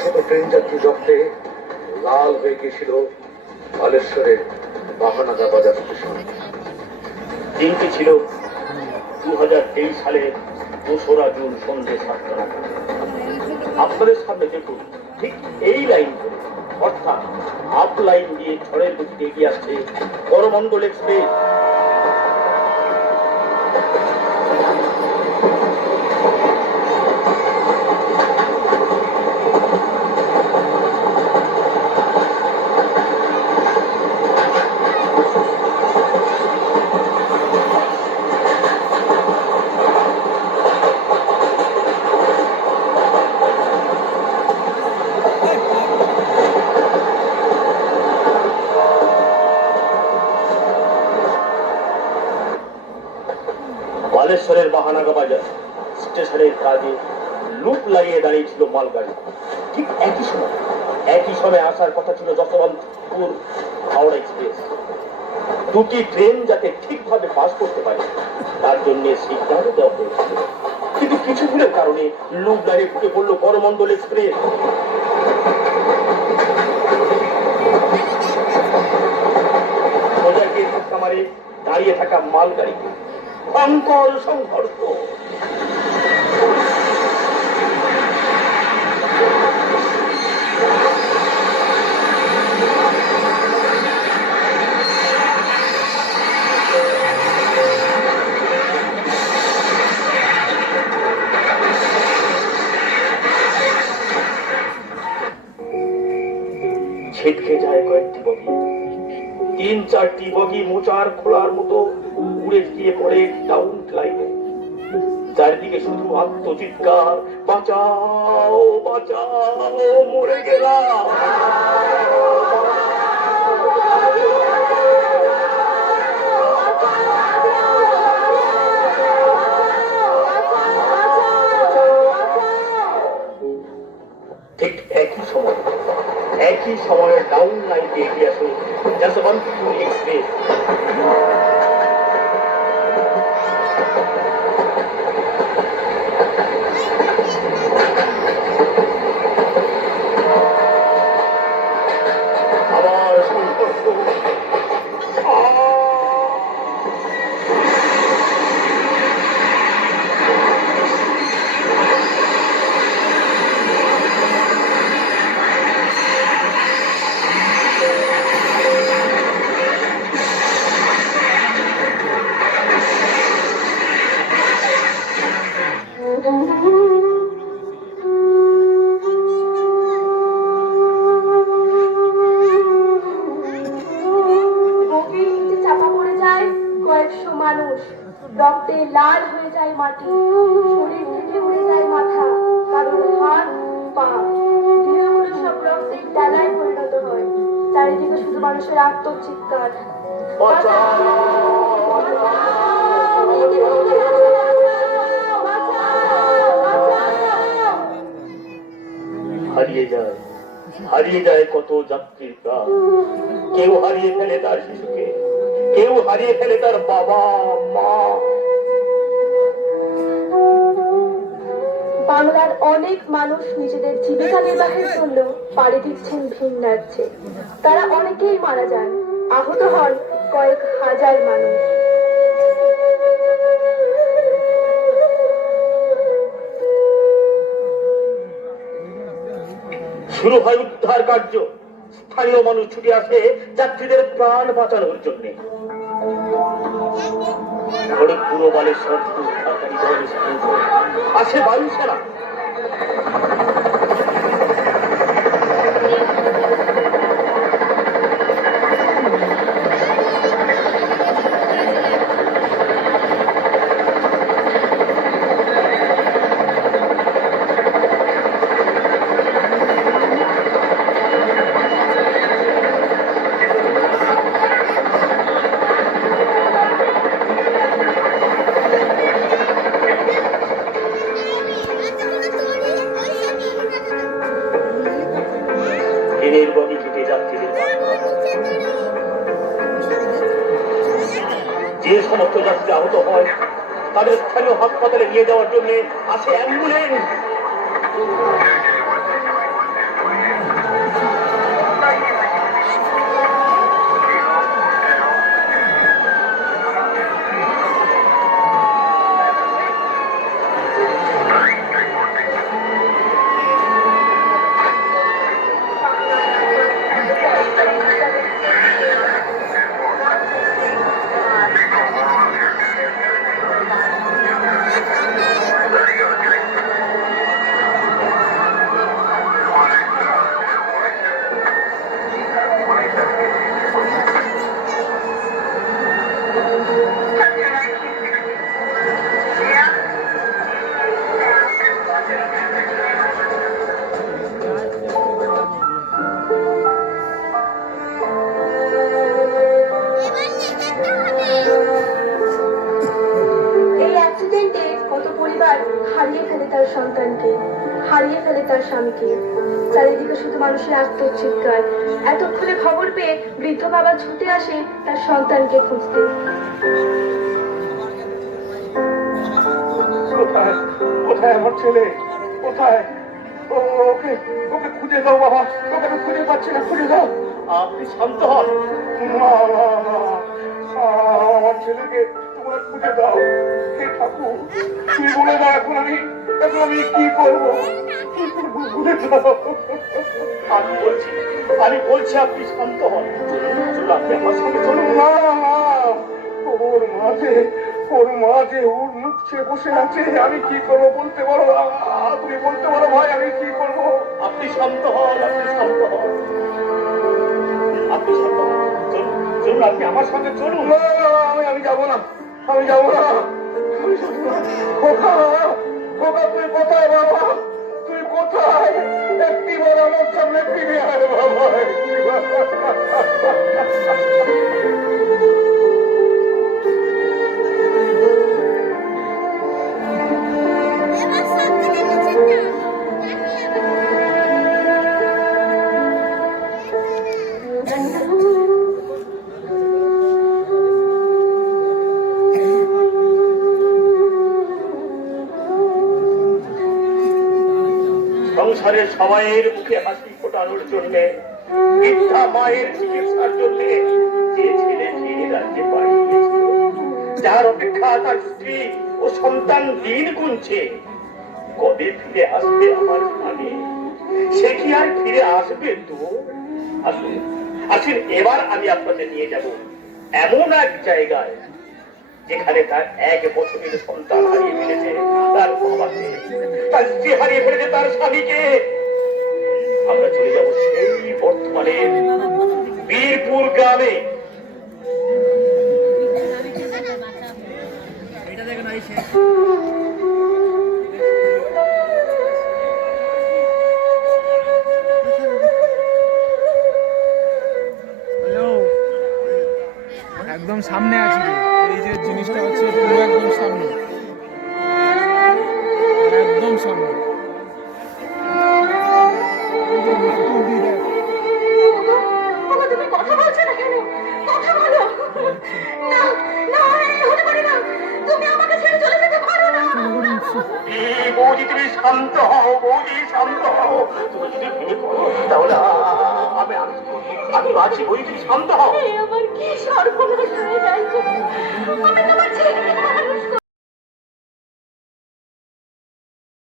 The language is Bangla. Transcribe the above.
শত ট্রেন যাত্রী রক্তে লাল হয়ে গিয়েছিল বালেশ্বরের বাহানাগা বাজার স্টেশন। দিনটি ছিল 2023 সালের 2রা জুন সন্ধ্যে 7টা নাগাদ। আপনাদের সামনে দেখুন, ঠিক এই লাইন ধরে, অর্থাৎ আপ লাইন দিয়ে ঝড়ের গতিতে এগিয়ে আসছে করমণ্ডল এক্সপ্রেস। বালেশ্বরের বাহানাগা বাজার স্টেশনের কাজে লুপ লাগিয়ে দাঁড়িয়েছিল মালগাড়ি। ঠিক একই সময় আসার কথা ছিল যশবন্তপুর হাওড়া এক্সপ্রেস। দুটি ট্রেন যাতে ঠিকভাবে পাস করতে পারে তার জন্য সিগন্যাল দেওয়া হয়েছিল, কিন্তু কিছু ভুলের কারণে লুপ দাঁড়িয়ে ঢুকে পড়লো করমণ্ডল এক্সপ্রেস। সোজা গিয়ে ধাক্কা মারে দাঁড়িয়ে থাকা মালগাড়িকে। ভয়ঙ্কর সংঘর্ষ। ছিটকে যায় কয়েকটি বগি, 3-4টি বগি মোচার খোলার মতো উড়ে গিয়ে পড়ে ডাউন লাইনে। চারিদিকে শুধু আত্মচিৎকার, বাঁচাও বাঁচাও, মরে গেলাম। ঠিক একই সময়ে ডাউন লাইনে এগিয়ে আসে যশবন্তপুর এক্সপ্রেস। আবার সংঘর্ষ। রক্তে লাল হয়ে যায় মাটি, শরীর থেকে উড়ে যায় মাথা, কারণ হাত পা দেহগুলো সব রক্তের ডালায় পরিণত হয়। চারিদিকে শুধু মানুষের আত্মচিৎকার, হারিয়ে যায় কত যাত্রীর প্রাণ। কেউ হারিয়ে ফেলে তার শিশুকে, কেউ হারিয়ে ফেলে তার বাবা মা। বাংলার অনেক মানুষ নিজেদের জীবিকা নির্বাহের জন্য পাড়ি দিচ্ছেন ভিন রাজ্যে। তারা অনেকেই মারা যান, আহত হন কয়েক হাজার মানুষ। শুরু হয় উদ্ধার কার্য। স্থানীয় মানুষ ছুটে আসে যাত্রীদের প্রাণ বাঁচানোর জন্য। খড়গপুর ও বালেশ্বর উদ্ধারকারী দল আসে বায়ুসেনা। ট্রেনের বগি কেটে যাত্রীদের যে সমস্ত যাত্রী আহত হয় তাদের স্থানীয় হাসপাতালে নিয়ে যাওয়ার জন্য আসে অ্যাম্বুলেন্স। এই অ্যাক্সিডেন্টে কত পরিবার হারিয়ে ফেলে তার সন্তানকে, হারিয়ে ফেলে তার স্বামীকে। চারিদিকে শুধু মানুষের আত্মচিৎকার। এতক্ষণে খবর পেয়ে বৃদ্ধ বাবা ছুটে আসে তার সন্তানকে খুঁজতে। কোথায় কোথায় আমার ছেলে? কোথায়? ওকে ওকে খুঁজে দাও বাবা, ওকে আমি খুঁজে পাচ্ছি না, খুঁজে দাও। আপনি শান্ত হন। না, না, না, আমার ছেলেকে তোমরা খুঁজে দাও। হে ঠাকুর, তুমি বলে দাও এখন আমি কি করবো? কি করবো বলে দাও। আমি বলছি আপনি শান্ত হন। চলুন, আপনি আমার সঙ্গে চলুন। না, না, ওর মাঝে ওর মুখ চেয়ে বসে আছে। আমি কি করবো বলতে পারো? তুমি বলতে পারো ভাই, আমি কি করবো? আপনি শান্ত হন, আপনি শান্ত হন, আপনি শান্ত হন। চলুন, আপনি আমার সঙ্গে চলুন। আমি যাবো না, আমি যাবো না, আমি যাবো না। খোকা, খোকা, তুই কোথায় বাবা? তুই কোথায়? একটিবার আমার সামনে ফিরে আয় বাবা, একটিবার। সংসারের সময়ের মুখে হাসি ফোটানোর জন্য, বৃদ্ধা মায়ের চিকিৎসার জন্য যে ছেলেটি রাজ্যে পাঠিয়েছিল, যার অপেক্ষা তার স্ত্রী ও সন্তান দিন গুনছে, কবে ফিরে আসবে আমার স্বামী? সে কি আর ফিরে আসবে? তো আসুন, আসুন, এবার আমি আপনাদের নিয়ে যাব এমন এক জায়গায় যেখানে তার 1 বছরের সন্তান হারিয়ে ফেলেছে তার বাবাকে, তার স্ত্রী হারিয়ে ফেলেছে তার স্বামীকে। আমরা চলে যাব সেই বর্তমানের বীরপুর গ্রামে। একদম সামনে আছি রে। এই যে জিনিসটা হচ্ছে পুরো একদম সামনে, একদম সামনে। তুমি কথা বলছো না কেন? কথা বলো। না, না, এই হতে পারে না। তুমি আমাকে ছেড়ে চলে যেতে পারো না। বৌদি, তুমি শান্ত হও, বৌদি শান্ত হও। তুমি যদি ভেঙে পড়ো তাহলে আমি আছি। বৌদি, তুমি শান্ত হও। আমার কি সর্বনাশ হয়ে যাচ্ছে। আমি তোমার ছেলেকে